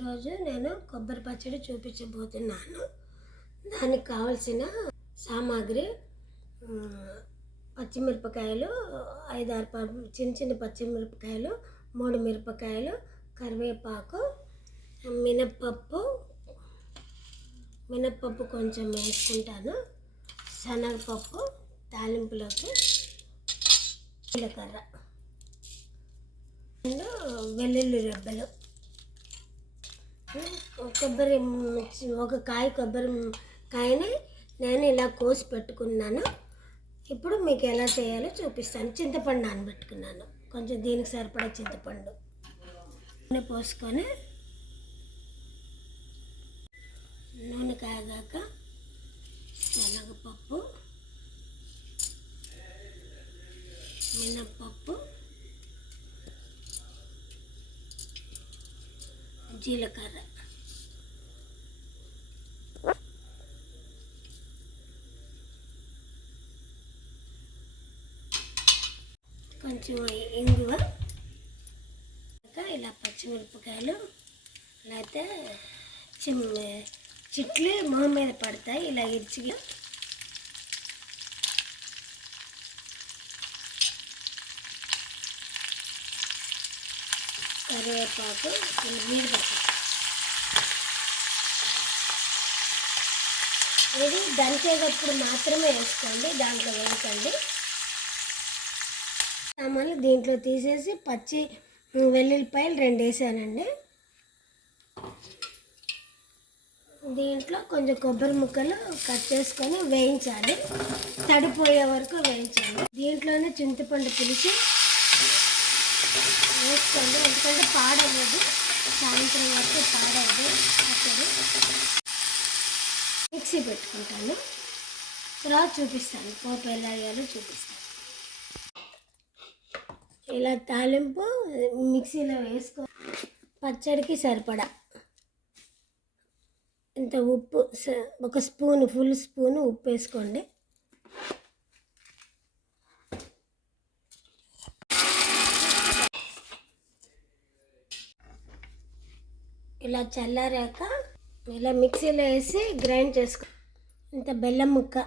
ఈరోజు నేను కొబ్బరి పచ్చడి చూపించబోతున్నాను. దానికి కావాల్సిన సామాగ్రి పచ్చిమిరపకాయలు 5-6 చిన్న చిన్న పచ్చిమిరపకాయలు, 3 మిరపకాయలు, కరివేపాకు, మినప్పప్పు కొంచెం వేసుకుంటాను, శనగపప్పు తాలింపులోకి, జీలకర్ర, వెల్లుల్లి రెబ్బలు, కొబ్బరి, ఒక కొబ్బరికాయని నేను ఇలా కోసి పెట్టుకున్నాను. ఇప్పుడు మీకు ఎలా చేయాలో చూపిస్తాను. చింతపండు నానబెట్టుకున్నాను, కొంచెం దీనికి సరిపడా చింతపండు పోసుకొని నూనె కాగాక శనగపప్పు, మినప్పప్పు, జీలకర్ర, కొంచెం ఇంగువ, ఇలా పచ్చిమిరపకాయలు లేకపోతే చిట్లు మొహం మీద పడతాయి, ఇలా ఇరిచిగా కరివేపాకు నీరు పట్టాలి. ఇది దంచేటప్పుడు మాత్రమే వేసుకోండి, దాంట్లో వేయకండి. సామాన్లు దీంట్లో తీసేసి పచ్చి వెల్లుల్లిపాయలు 2 వేసానండి. దీంట్లో కొంచెం కొబ్బరి ముక్కలు కట్ చేసుకొని వేయించాలి, తడిపోయే వరకు వేయించాలి. దీంట్లోనే చింతపండు పులుసు వేసుకోండి, ఎందుకంటే పాడలేదు, సాయంత్రం వరకు పాడేది. అప్పుడు మిక్సీ పెట్టుకుంటాను, తర్వాత చూపిస్తాను, పోపు ఎలా వేయాలో చూపిస్తాను. ఇలా తాలింపు మిక్సీలో వేసుకో, పచ్చడికి సరిపడా ఇంత ఉప్పు, ఒక స్పూను, ఫుల్ స్పూను ఉప్పు వేసుకోండి. ఇలా చల్లారాక ఇలా మిక్సీలో వేసి గ్రైండ్ చేసుకో. ఇంత బెల్లం ముక్క,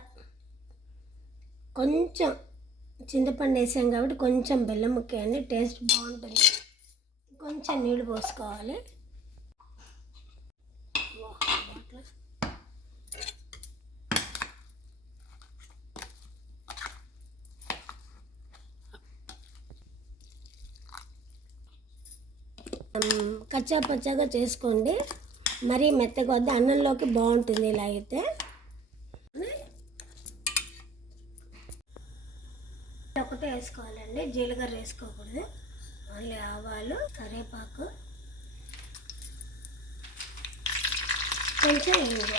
కొంచెం చింతపండు వేసాం కాబట్టి కొంచెం బెల్లం ముక్క వేయండి, టేస్ట్ బాగుంటుంది. కొంచెం నీళ్ళు పోసుకోవాలి. కచ్చా పచ్చాగా చేసుకోండి, మరీ మెత్తగా వద్ద, అన్నంలోకి బాగుంటుంది. ఇలా అయితే ఒకటే వేసుకోవాలండి, జీలకర్ర వేసుకోకూడదు, ఓన్లీ ఆవాలు, కరివేపాకు, కొంచెం ఇంగువ.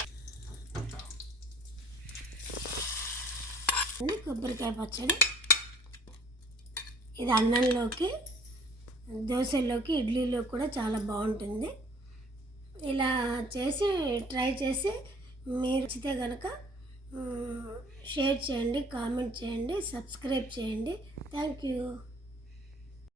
కొబ్బరికాయ పచ్చడి ఇది అన్నంలోకి, దోశల్లోకి, ఇడ్లీలో కూడా చాలా బాగుంటుంది. ఇలా చేసి ట్రై చేసి మీరు నచ్చితే కనుక షేర్ చేయండి, కామెంట్ చేయండి, సబ్స్క్రైబ్ చేయండి. Thank you.